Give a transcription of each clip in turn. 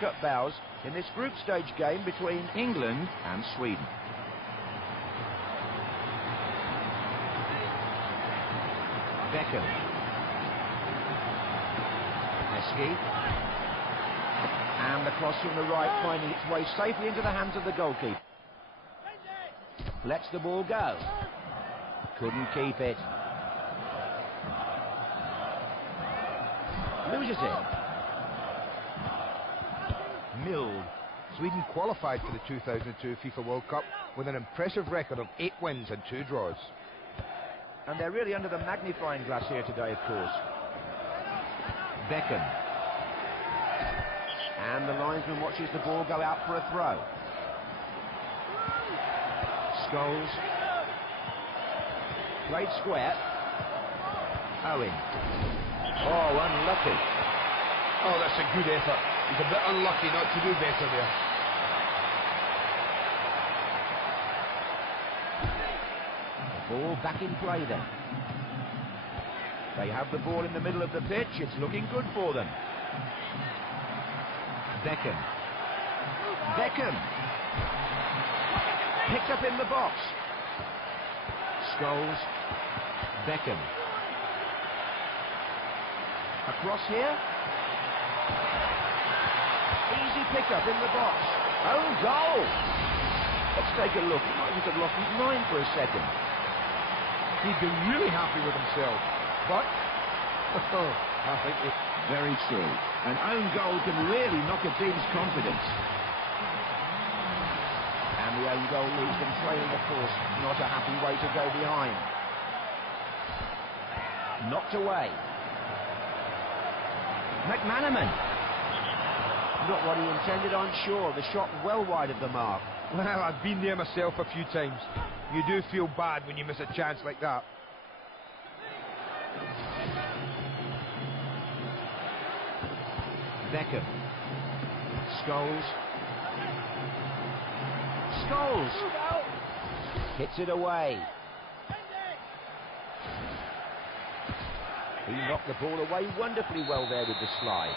Cup bows in this group stage game between England and Sweden. Beckham. Eski. And the cross from the right finding its way safely into the hands of the goalkeeper. Lets the ball go. Couldn't keep it. Loses it. Milled. Sweden qualified for the 2002 FIFA World Cup with an impressive record of 8 wins and 2 draws. And they're really under the magnifying glass here today, of course. Beckham. And the linesman watches the ball go out for a throw. Scholes. Played square. Owen. Oh, unlucky. Oh, that's a good effort. He's a bit unlucky not to do better there. Ball back in play then. They have the ball in the middle of the pitch. It's looking good for them. Beckham. Beckham. Picked up in the box. Scholes. Beckham. Across here. Easy pick up in the box. Own goal. Let's take a look. He might just have lost his mind for a second. He'd been really happy with himself, but I think it's very true. An own goal can really knock a team's confidence. And the own goal leaves them trailing, of course. Not a happy way to go behind. Knocked away. McManaman. Not what he intended, I'm sure. The shot well wide of the mark. Well, I've been there myself a few times. You do feel bad when you miss a chance like that. Beckham. Scholes. Scholes. Hits it away. He knocked the ball away wonderfully well there with the slide.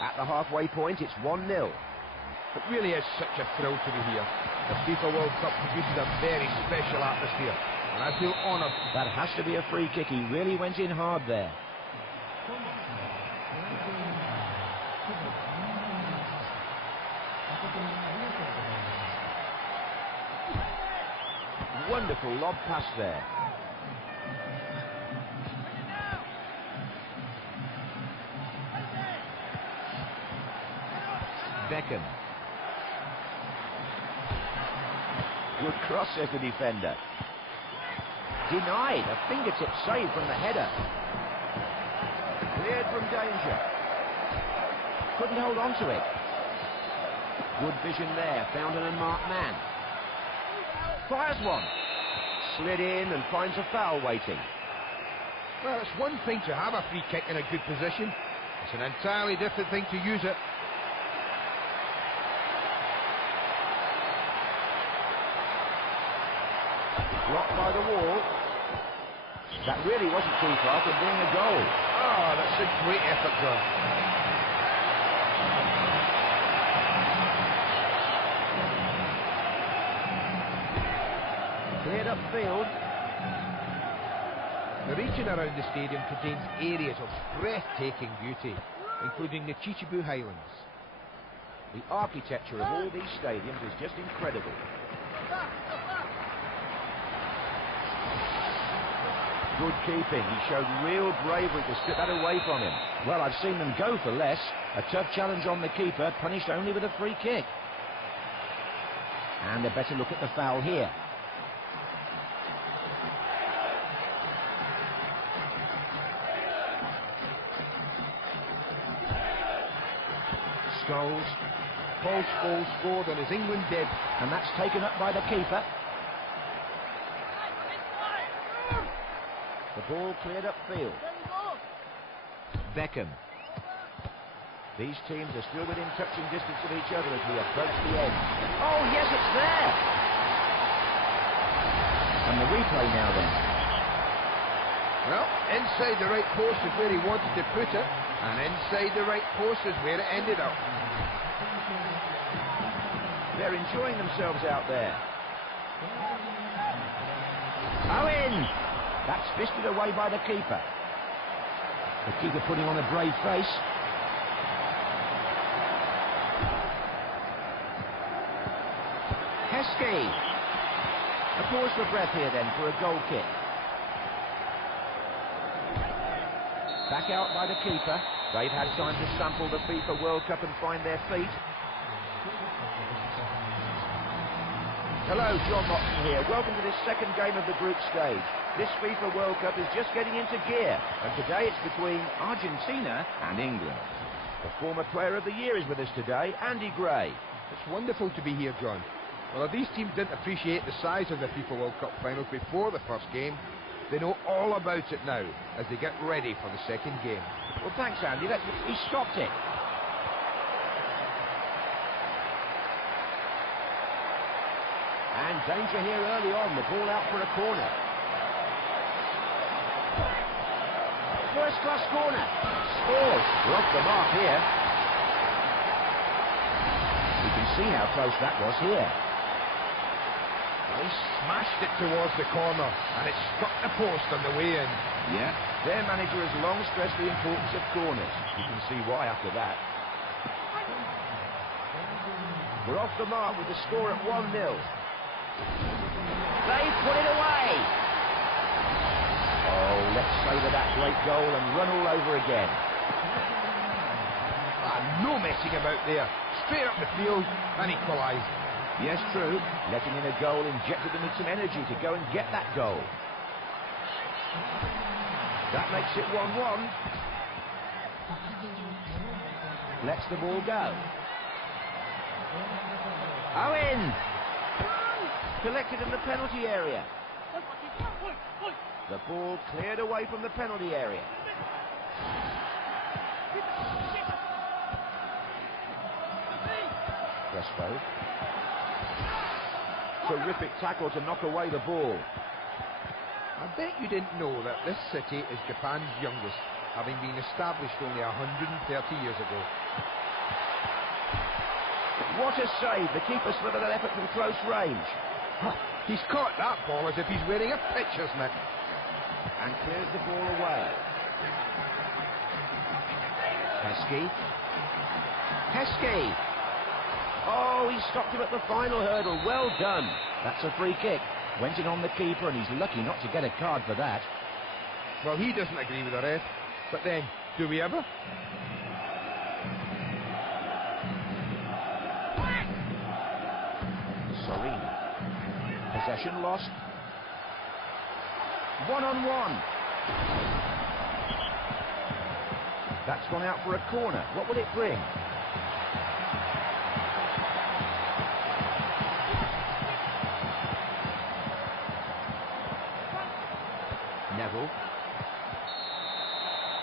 At the halfway point, it's 1-0. It really is such a thrill to be here. The FIFA World Cup produces a very special atmosphere, and I feel honoured. That has to be a free kick. He really went in hard there. Wonderful lob pass there. Beckham. Good cross, says the defender. Denied. A fingertip save from the header. Cleared from danger. Couldn't hold on to it. Good vision there. Found an unmarked man. Fires one. Slid in and finds a foul waiting. Well, it's one thing to have a free kick in a good position. It's an entirely different thing to use it. Blocked by the wall. That really wasn't too far from being a goal. Oh, that's a great effort, John. Cleared upfield. The region around the stadium contains areas of breathtaking beauty, including the Chichibu Highlands. The architecture of all these stadiums is just incredible. Good keeping. He showed real bravery to strip that away from him. Well, I've seen them go for less. A tough challenge on the keeper, punished only with a free kick. And a better look at the foul here. Scholes. Paul Scholes scored on his England debut, and that's taken up by the keeper. The ball cleared upfield. Beckham. These teams are still within touching distance of each other as we approach the end. Oh, yes, it's there! And the replay now then. Well, inside the right post is where he wanted to put it, and inside the right post is where it ended up. They're enjoying themselves out there. Owen! That's fisted away by the keeper. The keeper putting on a brave face. Heskey. A pause for breath here then for a goal kick. Back out by the keeper. They've had time to sample the FIFA World Cup and find their feet. Hello, John Motson here. Welcome to this second game of the group stage. This FIFA World Cup is just getting into gear, and today it's between Argentina and England. The former Player of the Year is with us today, Andy Gray. It's wonderful to be here, John. Well, if these teams didn't appreciate the size of the FIFA World Cup finals before the first game, they know all about it now as they get ready for the second game. Well, thanks, Andy. He stopped it. And danger here early on. The ball out for a corner. First-class corner. Scores. We're off the mark here. You can see how close that was here. He smashed it towards the corner, and it struck the post on the way in. Yeah, their manager has long stressed the importance of corners. You can see why after that. We're off the mark with the score at 1-0. They've put it away. Oh, let's savour that great goal and run all over again. No messing about there. Straight up the field and equalised. Yes, true. Letting in a goal injected them with some energy to go and get that goal. That makes it 1-1. Lets the ball go. Owen! Collected in the penalty area. The ball cleared away from the penalty area. Crespo. Terrific tackle to knock away the ball. I bet you didn't know that this city is Japan's youngest, having been established only 130 years ago. What a save! The keeper slithered an effort from close range. He's caught that ball as if he's wearing a pitcher's mitt. And clears the ball away. Heskey. Heskey! Oh, he stopped him at the final hurdle. Well done. That's a free kick. Went in on the keeper, and he's lucky not to get a card for that. Well, he doesn't agree with the ref. But then, do we ever? Serene. Possession lost. 1-on-1. That's gone out for a corner. What will it bring? Neville.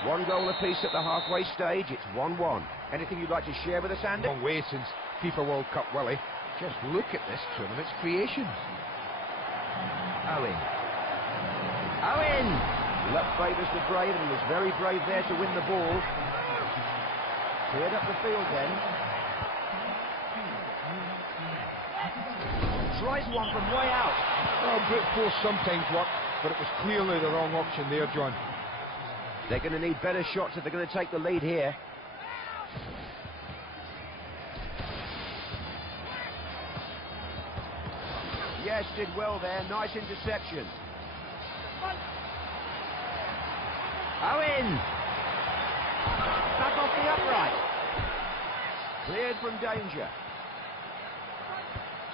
1 goal apiece at the halfway stage. It's 1-1. Anything you'd like to share with us, Andy? Long way since FIFA World Cup, Willie. Just look at this tournament's creations. Owen. Owen! Luck favours the brave, and he was very brave there to win the ball. Cleared up the field then. Tries one from way out. Well, brute force sometimes works, but it was clearly the wrong option there, John. They're going to need better shots if they're going to take the lead here. Yes, did well there. Nice interception. Owen! Back off the upright. Cleared from danger.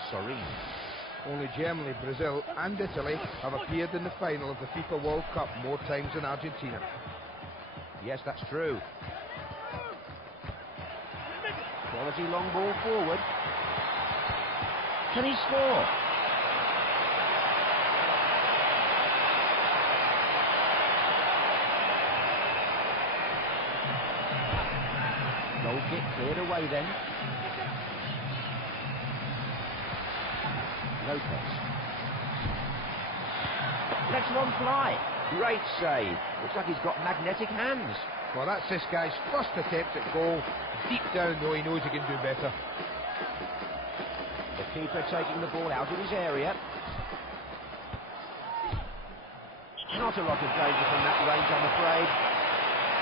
Serene. Only Germany, Brazil and Italy have appeared in the final of the FIFA World Cup more times than Argentina. Yes, that's true. Quality long ball forward. Can he score? Goal kick cleared away then. Lopez. Lets one fly. Great save. Looks like he's got magnetic hands. Well, that's this guy's first attempt at goal. Deep down, though, he knows he can do better. The keeper taking the ball out of his area. Not a lot of danger from that range, I'm afraid.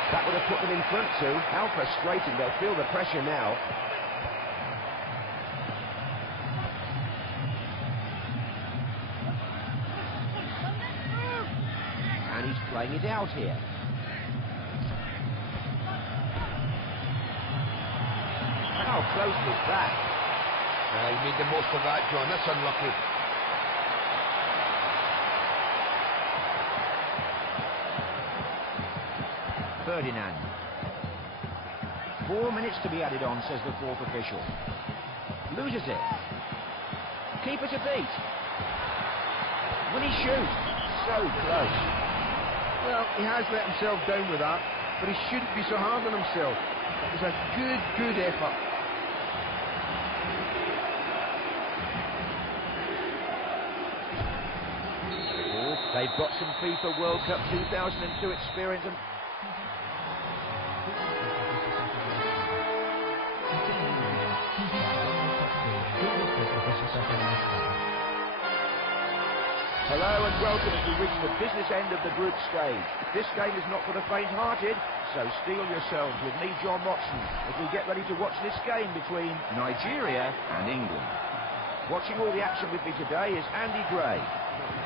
That would have put them in front too. How frustrating. They'll feel the pressure now. And he's playing it out here. How close was that? He made the most of that, John. That's unlucky. Ferdinand. 4 minutes to be added on, says the fourth official. Loses it. Keeper to beat. Will he shoot? So close. Well, he has let himself down with that, but he shouldn't be so hard on himself. It was a good effort. They've got some FIFA World Cup 2002 experience. Hello and welcome as we reach the business end of the group stage. This game is not for the faint-hearted, so steel yourselves with me, John Watson, as we get ready to watch this game between Nigeria and England. Watching all the action with me today is Andy Gray.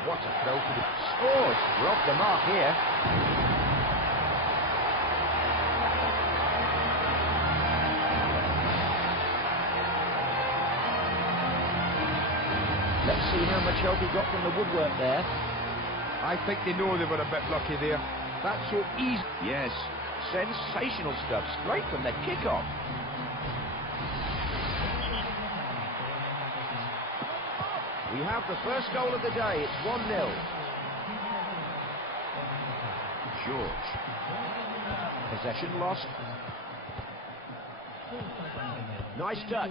What a thrill to the... Scores! We're off the mark here. Let's see how much help he got from the woodwork there. I think they know they were a bit lucky there. That's so easy. Yes, sensational stuff, straight from the kick-off. We have the first goal of the day. It's 1-0. George. Possession lost. Nice touch.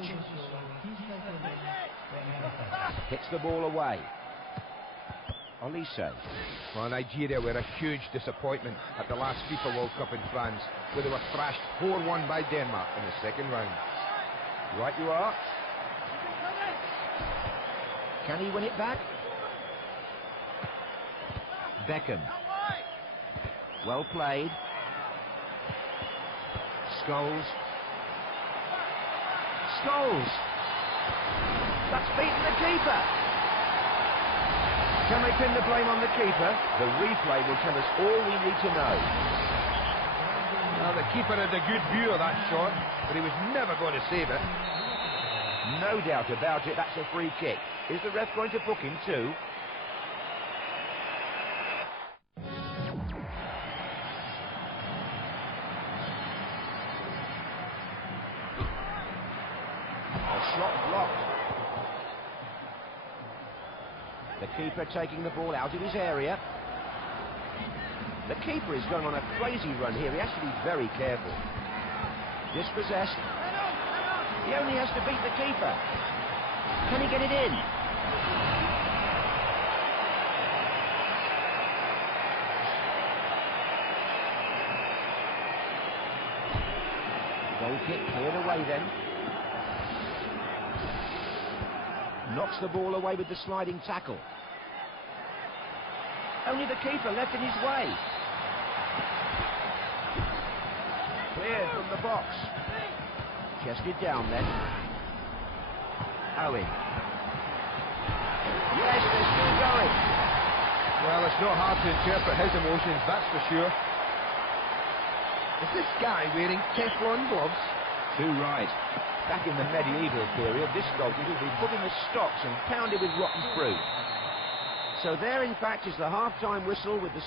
Hits the ball away. Olise. Well, Nigeria were a huge disappointment at the last FIFA World Cup in France, where they were thrashed 4-1 by Denmark in the second round. Right you are. Can he win it back? Beckham. Well played. Scholes. Scholes! That's beaten the keeper! Can they pin the blame on the keeper? The replay will tell us all we need to know. Well, the keeper had a good view of that shot, but he was never going to save it. No doubt about it, that's a free kick. Is the ref going to book him too? A shot blocked. The keeper taking the ball out of his area. The keeper is going on a crazy run here. He has to be very careful. Dispossessed. He only has to beat the keeper. Can he get it in? Goal kick cleared away then. Knocks the ball away with the sliding tackle. Only the keeper left in his way. Cleared from the box. Chested down then. Owen. Yes, they're still going. Well, it's not hard to interpret his emotions, that's for sure. Is this guy wearing Teflon gloves? Too right. Back in the medieval period, this goalkeeper would be put in the stocks and pounded with rotten fruit. So there, in fact, is the half-time whistle with the...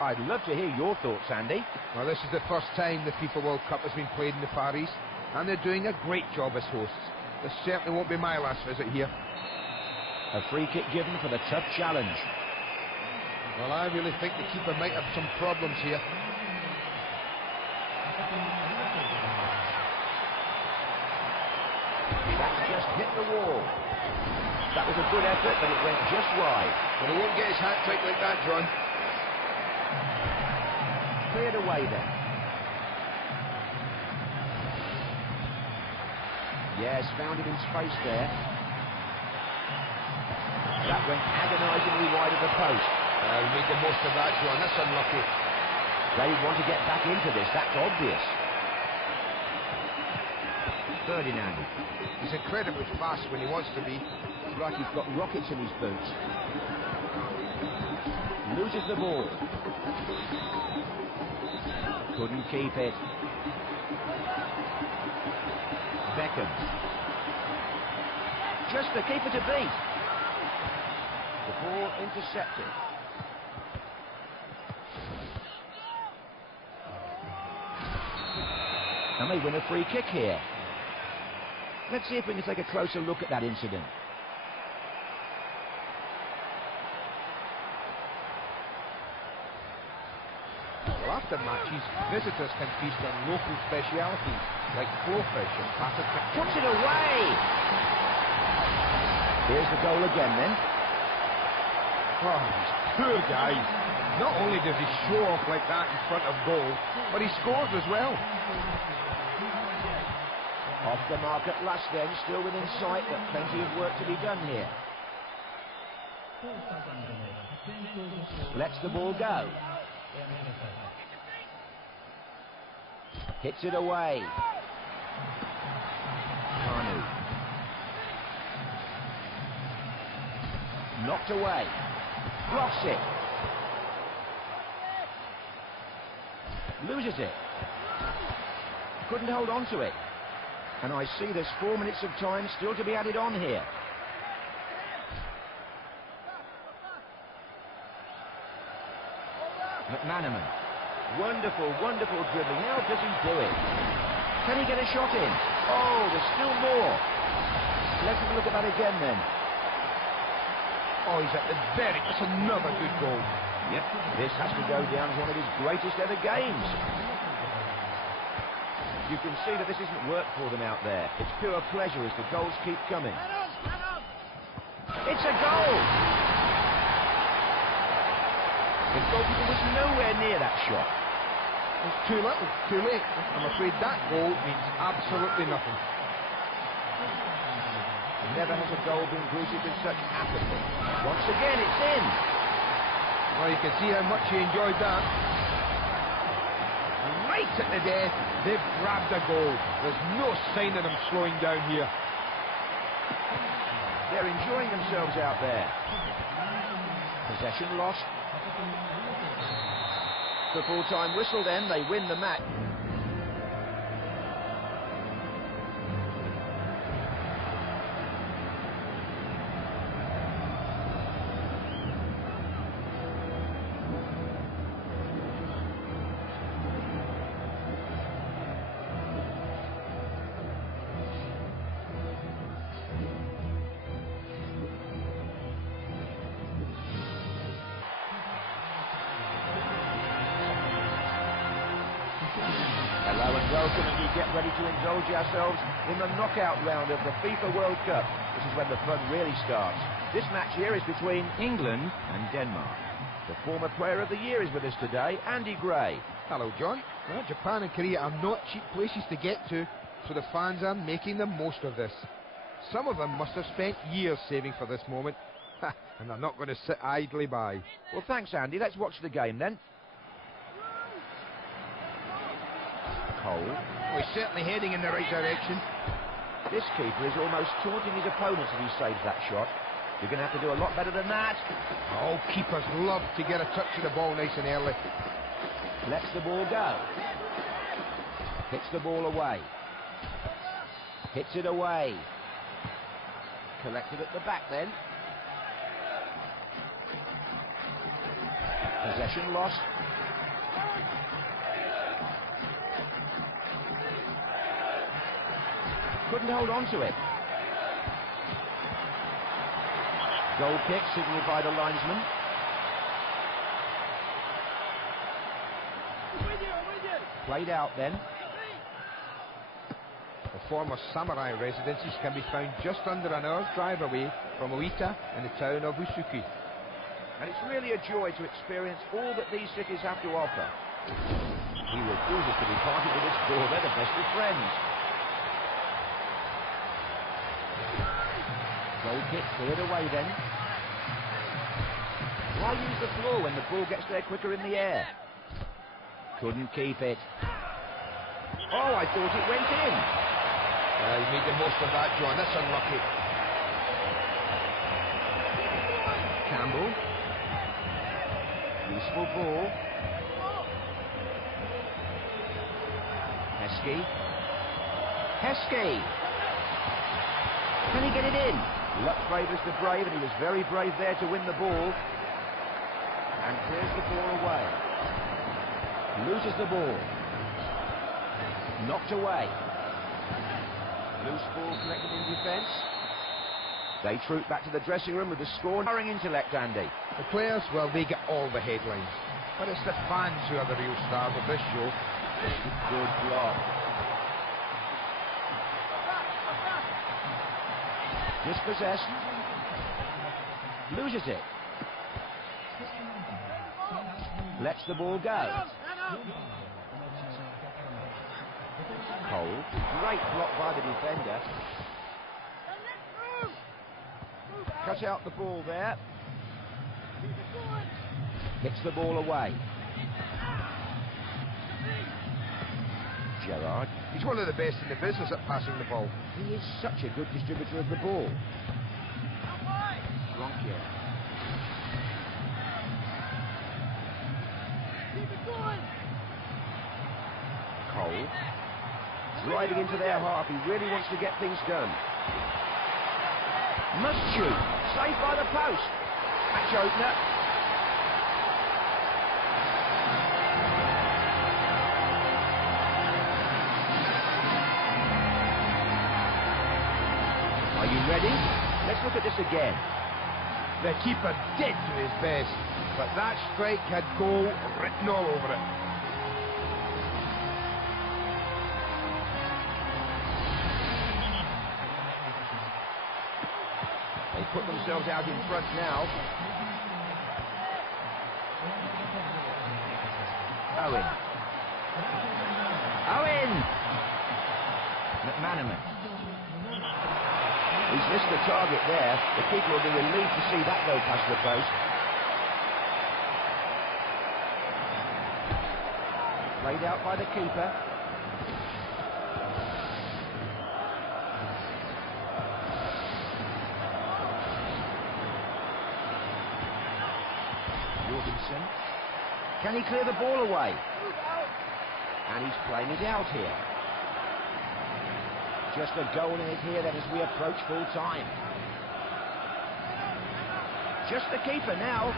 I'd love to hear your thoughts, Andy. Well, this is the first time the FIFA World Cup has been played in the Far East, and they're doing a great job as hosts. This certainly won't be my last visit here. A free kick given for the tough challenge. Well, I really think the keeper might have some problems here. That's just hit the wall. That was a good effort, but it went just wide. But he won't get his hat-trick like that, John. Cleared away then. Yes, found him in space there. That went agonisingly wide of the post. He made the most of that, John. That's unlucky. They want to get back into this, that's obvious. Ferdinand. He's incredibly fast when he wants to be. It's like he's got rockets in his boots. Loses the ball. Couldn't keep it. Beckham. Just the keeper to beat. The ball intercepted. And they win a free kick here. Let's see if we can take a closer look at that incident. Well, after matches, visitors can feast on local specialities like blowfish and patted. Puts it away! Here's the goal again then. Oh, these poor guys. Not only does he show off like that in front of goal, but he scores as well. Off the mark at last then, still within sight, but plenty of work to be done here. Lets the ball go. Hits it away. Manu. Knocked away. Blocks it. Loses it. Couldn't hold on to it. And I see there's 4 minutes of time still to be added on here. McManaman. Wonderful, wonderful dribbling. How does he do it? Can he get a shot in? Oh, there's still more. Let's have a look at that again then. Oh, he's at the very... That's another good goal. Yep, this has to go down as one of his greatest ever games. You can see that this isn't work for them out there. It's pure pleasure as the goals keep coming. It's a goal! The goalkeeper was nowhere near that shot. It's too little, too late. I'm afraid that goal means absolutely nothing. Never has a goal been greeted with such apathy. Once again, it's in. Well, you can see how much he enjoyed that. Right at the death, they've grabbed a goal. There's no sign of them slowing down here. They're enjoying themselves out there. Possession lost. The full-time whistle then, they win the match. Hello and welcome, and we get ready to indulge ourselves in the knockout round of the FIFA World Cup. This is when the fun really starts. This match here is between England and Denmark. The former Player of the Year is with us today, Andy Gray. Hello, John. Well, Japan and Korea are not cheap places to get to, so the fans are making the most of this. Some of them must have spent years saving for this moment, and they're not going to sit idly by. Well, thanks, Andy. Let's watch the game then. Cole. Oh, he's certainly heading in the right direction. This keeper is almost taunting his opponents if he saves that shot. You're going to have to do a lot better than that. Oh, keepers love to get a touch of the ball nice and early. Lets the ball go. Hits the ball away. Hits it away. Collected at the back then. Possession lost. Couldn't hold on to it. Goal kick signalled by the linesman. Played out then. The former samurai residences can be found just under an hour's drive away from Oita in the town of Usuki. And it's really a joy to experience all that these cities have to offer. He refuses to be parted with his score. They're the best of friends. Goal kick cleared away then. Why use the floor when the ball gets there quicker in the air? Couldn't keep it. Oh, I thought it went in. He made the most of that, John. That's unlucky. Campbell. Useful ball. Heskey. Heskey! Can he get it in? Luck favours the brave, and he was very brave there to win the ball. And clears the ball away. Loses the ball. Knocked away. Loose ball collected in defence. They troop back to the dressing room with the score. Towering intellect, Andy. The players, well, they get all the headlines. But it's the fans who are the real stars of this show. Good block. Dispossessed. Loses it. Lets the ball go. Cole. Great block by the defender. Cut out the ball there. Gets the ball away. Gerrard. He's one of the best in the business at passing the ball. He is such a good distributor of the ball. Ronquier. Cole. Driving into their half. He really wants to get things done. Must shoot. Saved by the post. Match opener. Are you ready? Let's look at this again. The keeper did do his best, but that strike had goal written all over it. They put themselves out in front now. Owen. Owen! McManaman. He's missed the target there. The keeper will be relieved to see that go past the post. Played out by the keeper. Jorgensen. Can he clear the ball away? And he's playing it out here. Just a goal in it here then as we approach full time. Just the keeper now.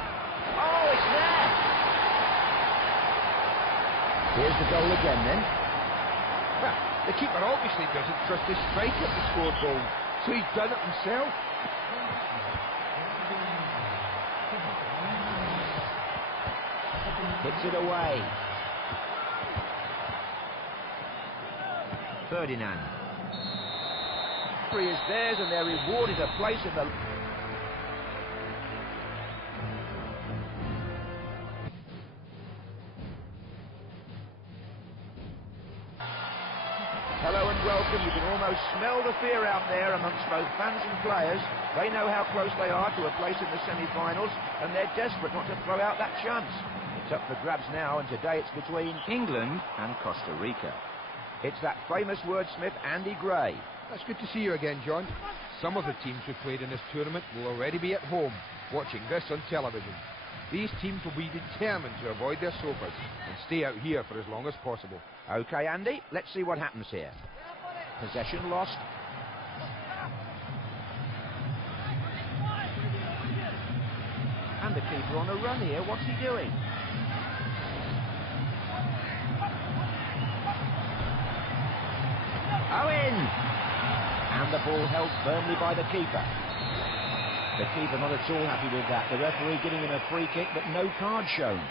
Oh, it's there! Here's the goal again then. Well, the keeper obviously doesn't trust his striker to score goal, so he's done it himself. Hits it away. Ferdinand. Is theirs, and they're rewarded a place in the... Hello and welcome. You can almost smell the fear out there amongst both fans and players. They know how close they are to a place in the semi-finals, and they're desperate not to throw out that chance. It's up for grabs now, and today it's between England and Costa Rica. It's that famous wordsmith, Andy Gray. That's good to see you again, John. Some of the teams who played in this tournament will already be at home, watching this on television. These teams will be determined to avoid their sofas and stay out here for as long as possible. OK, Andy, let's see what happens here. Possession lost. And the keeper on a run here. What's he doing? Owen! And the ball held firmly by the keeper. The keeper not at all happy with that. The referee giving him a free kick, but no card shown.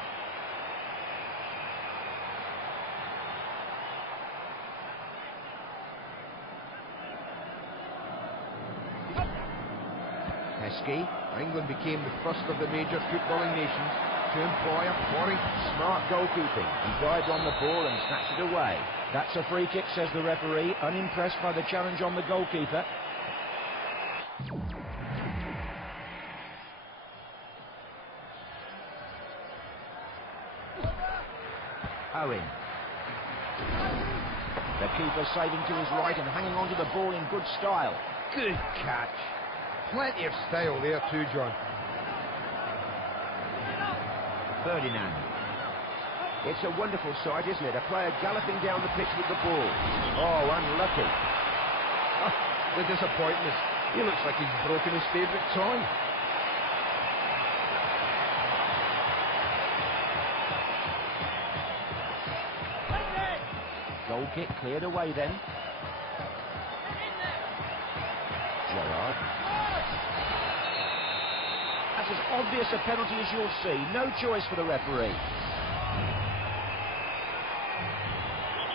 Heskey. England became the first of the major footballing nations to employ a foreign... Smart goalkeeping. He dived on the ball and snatched it away. That's a free kick, says the referee, unimpressed by the challenge on the goalkeeper. Owen. The keeper saving to his right and hanging on to the ball in good style. Good catch. Plenty of style there too, John. Ferdinand. It's a wonderful sight, isn't it? A player galloping down the pitch with the ball. Oh, unlucky. The disappointment. He looks like he's broken his favourite toy. Goal kick cleared away then. Gerrard. That's as obvious a penalty as you'll see. No choice for the referee.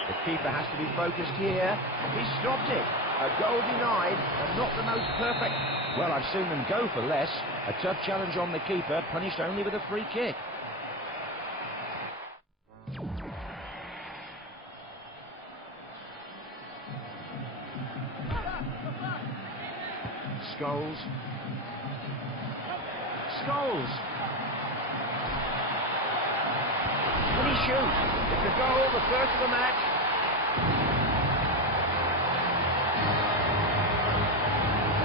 The keeper has to be focused here. He stopped it. A goal denied, and not the most perfect. Well, I've seen them go for less. A tough challenge on the keeper, punished only with a free kick. Scholes. Scholes. Can he shoot? It's a goal, the first of the match.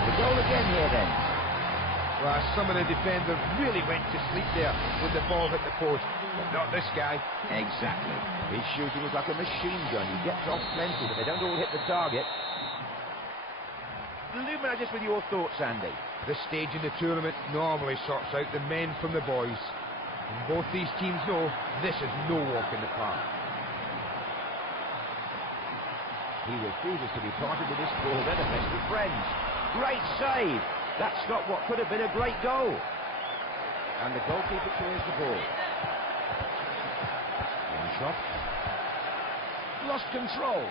The goal again here then. Well, some of the defenders really went to sleep there when the ball hit the post, but not this guy. Exactly. His shooting is like a machine gun. He gets off plenty, but they don't all hit the target. Leave me just with your thoughts, Andy. This stage in the tournament normally sorts out the men from the boys. And both these teams know this is no walk in the park. He refuses to be parted with this ball. They're the best of friends. Great save. That stopped what could have been a great goal. And the goalkeeper clears the ball. One shot. Lost control.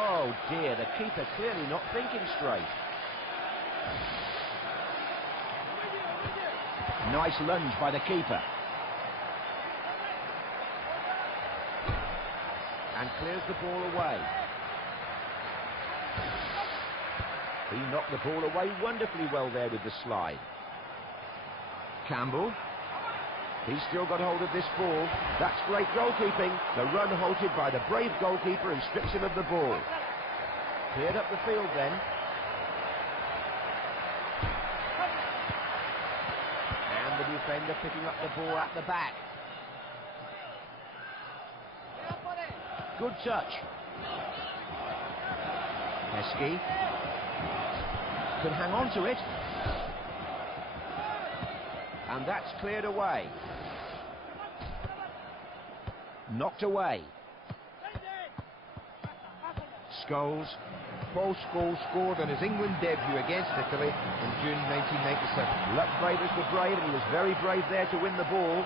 Oh dear, the keeper clearly not thinking straight. Nice lunge by the keeper. And clears the ball away. He knocked the ball away wonderfully well there with the slide. Campbell. He's still got hold of this ball. That's great goalkeeping. The run halted by the brave goalkeeper who strips him of the ball. Cleared up the field then. And the defender picking up the ball at the back. Good touch. Heskey can hang on to it. And that's cleared away. Knocked away. Scholes. Paul Scholes scored on his England debut against Italy in June 1997. Luck favours the brave, and he was very brave there to win the ball.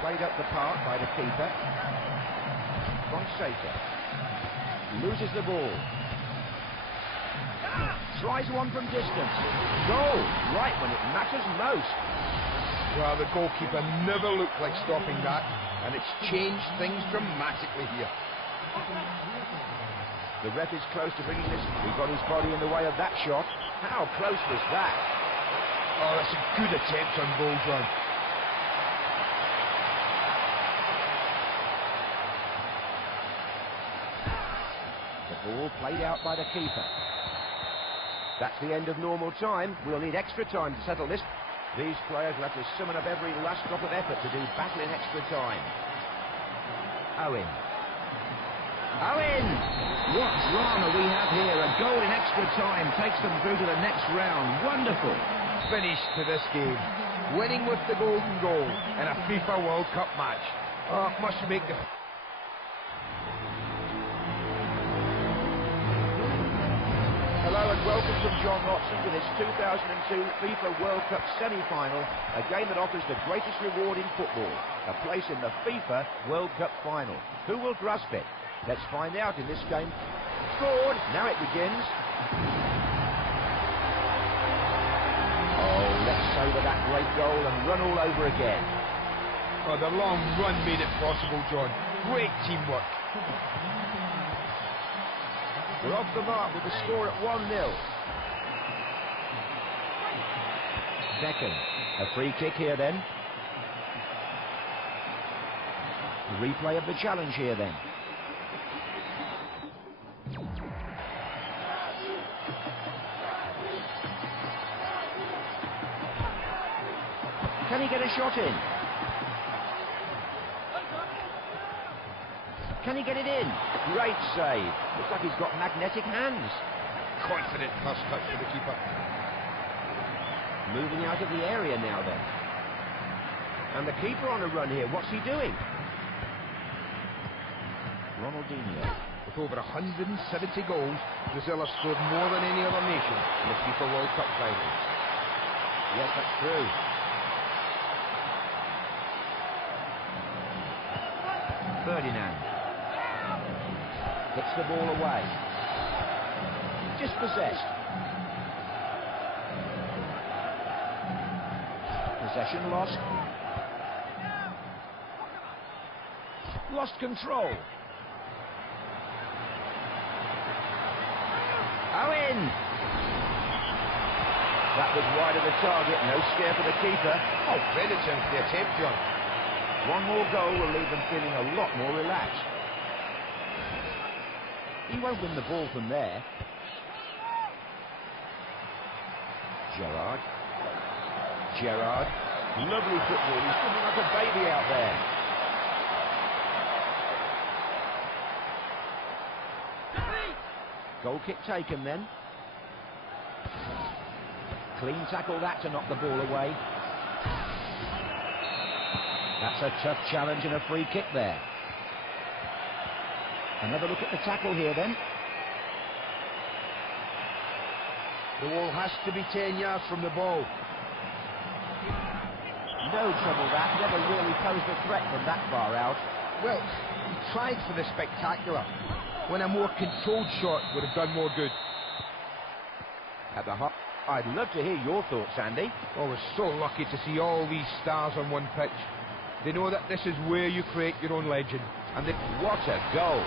Played up the park by the keeper. Fonseca loses the ball. Tries one from distance. Goal, right when it matters most. Well, the goalkeeper never looked like stopping that, and it's changed things dramatically here. The ref is close to bringing this. He got his body in the way of that shot. How close was that? Oh, that's a good attempt on goal, John. The ball played out by the keeper. That's the end of normal time. We'll need extra time to settle this. These players will have to summon up every last drop of effort to do battle in extra time. Owen. Owen! What drama we have here. A goal in extra time takes them through to the next round. Wonderful. Finish to this game. Winning with the golden goal in a FIFA World Cup match. Oh, it must make the... Hello and welcome from John Watson to this 2002 FIFA World Cup semi-final, a game that offers the greatest reward in football, a place in the FIFA World Cup final. Who will grasp it? Let's find out in this game. Scored, now it begins. Oh, let's savor that great goal and run all over again. Oh, the long run made it possible, John. Great teamwork. We're off the mark with the score at 1-0. Beckham. A free kick here then. The replay of the challenge here then. Can he get a shot in? Can he get it in? Great save. Looks like he's got magnetic hands. Confident first touch for the keeper. Moving out of the area now then. And the keeper on a run here. What's he doing? Ronaldinho. With over 170 goals, Brazil have scored more than any other nation in the FIFA World Cup finals. Yes, that's true. Ferdinand. Hits the ball away. Dispossessed. Possession lost. Lost control. Owen! That was wide of the target, no scare for the keeper. Oh, credit him for the attempt, John. One more goal will leave them feeling a lot more relaxed. He won't win the ball from there. Gerrard. Gerrard. Lovely football. He's looking like a baby out there. Goal kick taken then. Clean tackle that to knock the ball away. That's a tough challenge and a free kick there. Another look at the tackle here then. The wall has to be 10 yards from the ball. No trouble that. Never really posed a threat from that far out. Well, he tried for the spectacular, when a more controlled shot would have done more good. At the heart. I'd love to hear your thoughts, Andy. Oh, we're so lucky to see all these stars on one pitch. They know that this is where you create your own legend. And what a goal!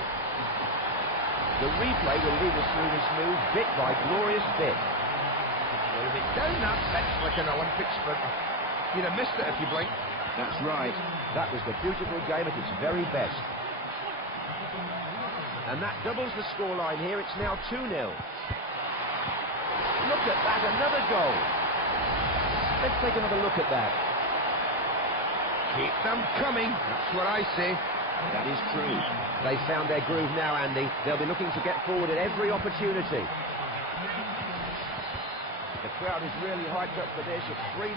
The replay will lead us through this move bit by glorious bit. Well, it down that pitch like an Olympic sprinter. You'd have missed it if you blinked. That's right. That was the beautiful game at its very best. And that doubles the scoreline here. It's now 2-0. Look at that, another goal. Let's take another look at that. Keep them coming, that's what I say. That is true. They found their groove now, Andy. They'll be looking to get forward at every opportunity. The crowd is really hyped up for this. It's 3-0.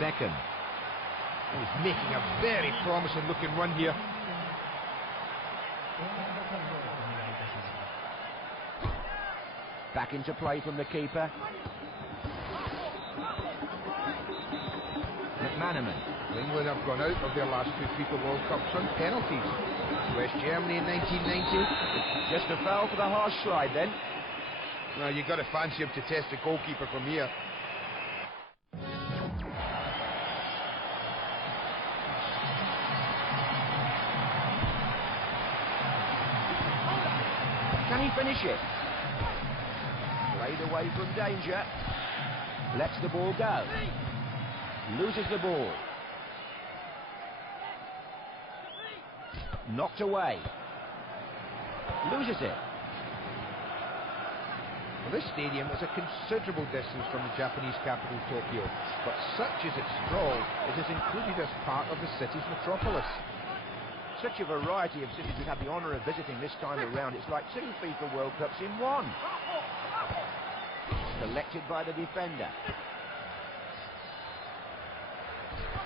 Beckham. Oh, he's making a very promising looking run here. Back into play from the keeper. McManaman. England have gone out of their last two FIFA World Cups on penalties. West Germany in 1990. Just a foul for the harsh slide then. Well, you've got to fancy him to test the goalkeeper from here. Can he finish it? Played away from danger. Lets the ball go. Loses the ball. Knocked away. Loses it. Well, this stadium is a considerable distance from the Japanese capital, Tokyo, but such is its sprawl, it is included as part of the city's metropolis. Such a variety of cities we've had the honour of visiting this time around. It's like 2 FIFA World Cups in one. Collected by the defender.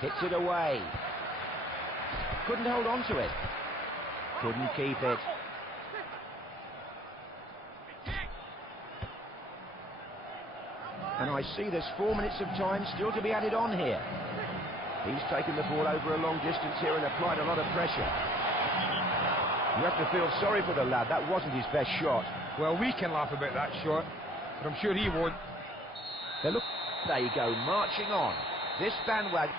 Hits it away. Couldn't hold on to it. Couldn't keep it. And I see there's 4 minutes of time still to be added on here. He's taken the ball over a long distance here and applied a lot of pressure. You have to feel sorry for the lad. That wasn't his best shot. Well, we can laugh about that shot, but I'm sure he won't. There you go, marching on. This bandwagon.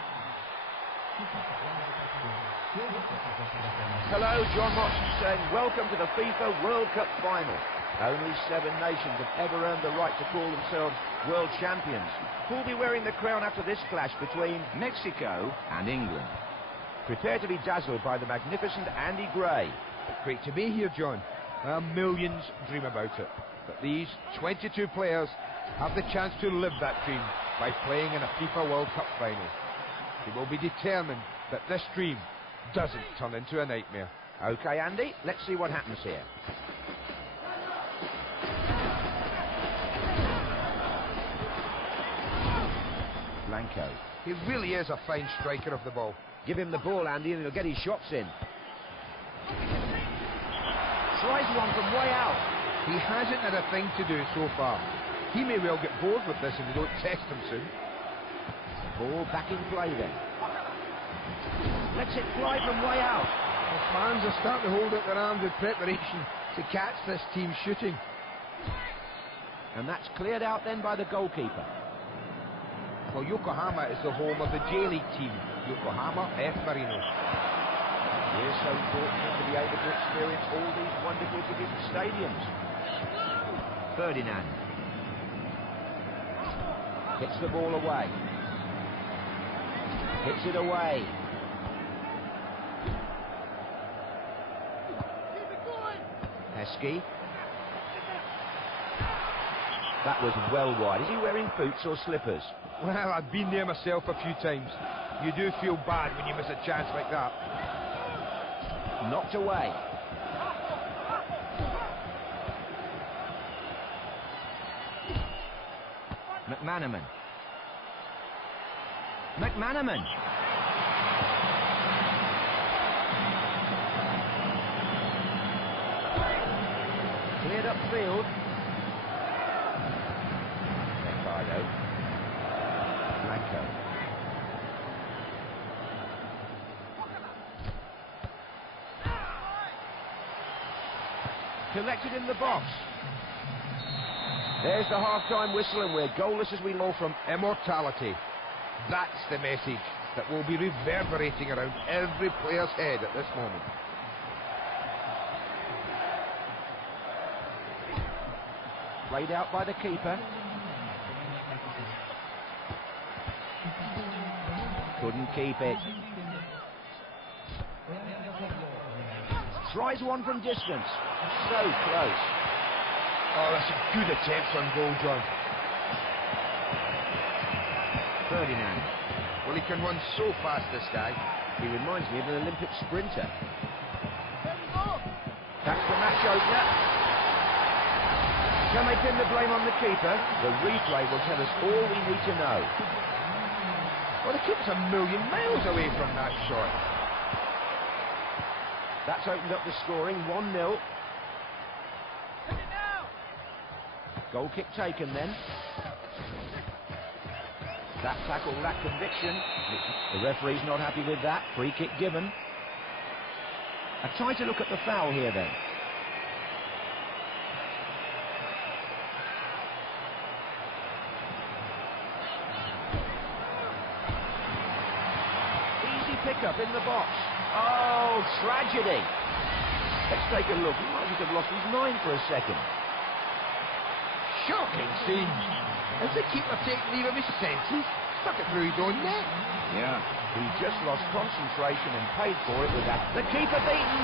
Hello, John Watson saying, welcome to the FIFA World Cup final. Only 7 nations have ever earned the right to call themselves world champions. Who'll be wearing the crown after this clash between Mexico and England? Prepare to be dazzled by the magnificent Andy Gray. Great to be here, John. Millions dream about it. But these 22 players have the chance to live that dream by playing in a FIFA World Cup final. They will be determined that this dream doesn't turn into a nightmare. Okay, Andy, let's see what happens here. Blanco. He really is a fine striker of the ball. Give him the ball, Andy, and he'll get his shots in. Tries one from way out. He hasn't had a thing to do so far. He may well get bored with this if we don't test him soon. Ball back in play then. Lets it fly from way out. The fans are starting to hold out their arms in preparation to catch this team shooting. And that's cleared out then by the goalkeeper. Well, Yokohama is the home of the J-League team, Yokohama F. Marinos. We're so fortunate to be able to experience all these wonderful different stadiums. Ferdinand hits the ball away. Hits it away. Heskey. That was well wide. Is he wearing boots or slippers? Well, I've been there myself a few times. You do feel bad when you miss a chance like that. Knocked away. McManaman. McManaman. Cleared upfield. Ricardo. Blanco. Collected in the box. There's the half-time whistle, and we're goalless as we go from immortality. That's the message that will be reverberating around every player's head at this moment. Played out by the keeper. Couldn't keep it. Tries one from distance. So close. Oh, that's a good attempt on goal, John. Ferdinand. Well, he can run so fast, this guy. He reminds me of an Olympic sprinter. That's the match opener. Can they pin the blame on the keeper? The replay will tell us all we need to know. Well, the keeper's a million miles away from that shot. That's opened up the scoring, 1-0. Goal kick taken then. That tackle lacked conviction. The referee's not happy with that. Free kick given. A try to look at the foul here then. Easy pickup in the box. Oh, tragedy. Let's take a look. He might just have lost his mind for a second. Shocking scene. Has the keeper taken leave of his senses? Stuck it through his own net. Yeah, he just lost concentration and paid for it with that. The keeper beaten.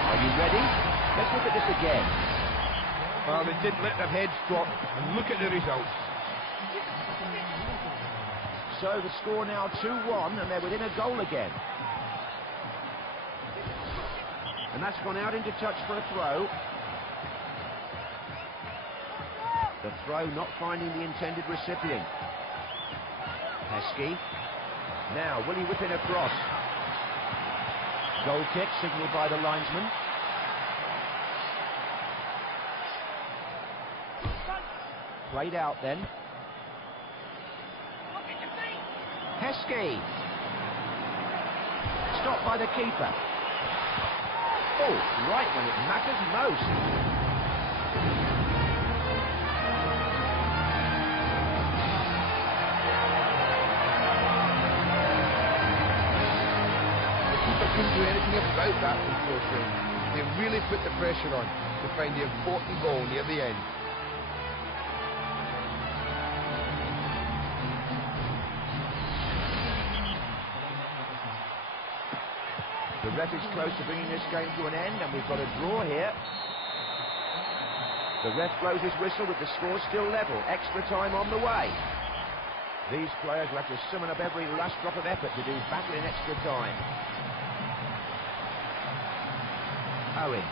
Are you ready? Let's look at this again. Well, they didn't let their heads drop, and look at the results. So the score now 2-1, and they're within a goal again. And that's gone out into touch for a throw. The throw not finding the intended recipient. Heskey. Now, will he whip in across? Goal kick signalled by the linesman. Played out then. Heskey. Stopped by the keeper. Oh, right when it matters most. do anything about that from close range. They really put the pressure on to find the important goal near the end. The ref is close to bringing this game to an end, and we've got a draw here. The ref blows his whistle with the score still level. Extra time on the way. These players will have to summon up every last drop of effort to do battle in extra time. Owen.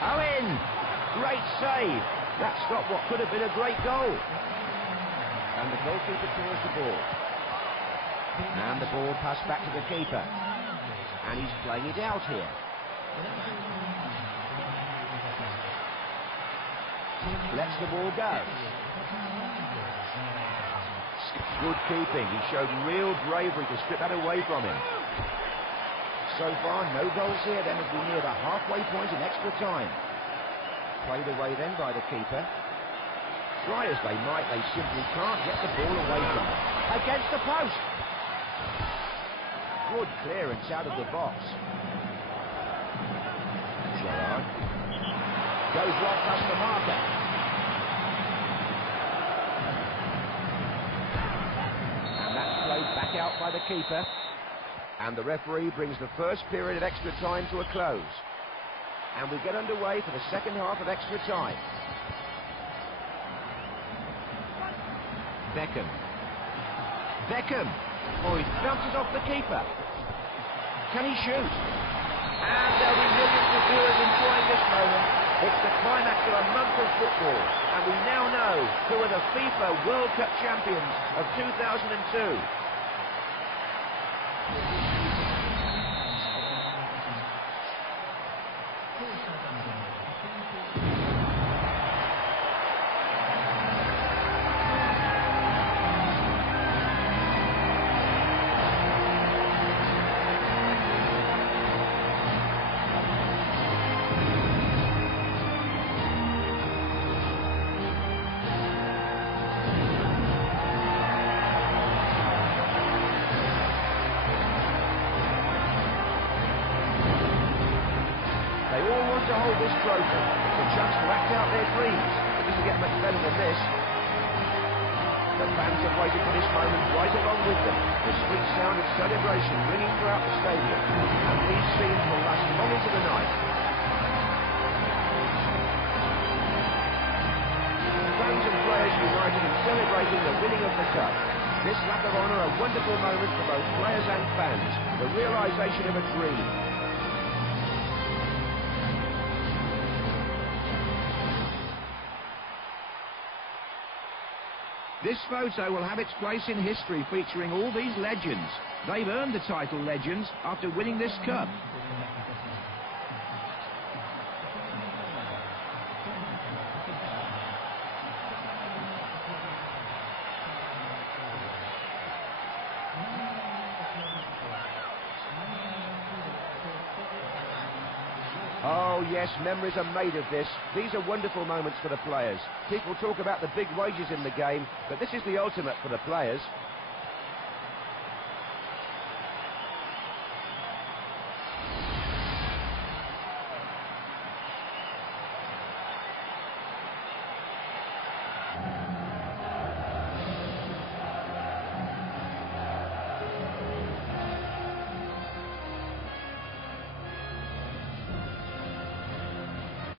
Owen! Great save. That stopped what could have been a great goal. And the goalkeeper clears the ball. And the ball passed back to the keeper. And he's playing it out here. Lets the ball go. Good keeping. He showed real bravery to strip that away from him. So far, no goals here then as we near the halfway point in extra time. Played away then by the keeper. Try as they might, they simply can't get the ball away from him. Against the post. Good clearance out of the box. Gerrard goes right past the marker. And that's played back out by the keeper. And the referee brings the first period of extra time to a close. And we get underway for the second half of extra time. Beckham. Beckham. Oh, he bounces off the keeper. Can he shoot? And there'll be millions of viewers enjoying this moment. It's the climax of a month of football. And we now know who are the FIFA World Cup champions of 2002. They all want to hold this trophy. It's a chance to act out their dreams. It doesn't get much better than this. The fans have waited for this moment right along with them. The sweet sound of celebration ringing throughout the stadium. And these scenes will last long into the night. Fans and players united in celebrating the winning of the cup. This lap of honour a wonderful moment for both players and fans. The realisation of a dream. This photo will have its place in history, featuring all these legends. They've earned the title Legends after winning this cup. Oh yes, memories are made of this. These are wonderful moments for the players. People talk about the big wages in the game, but this is the ultimate for the players.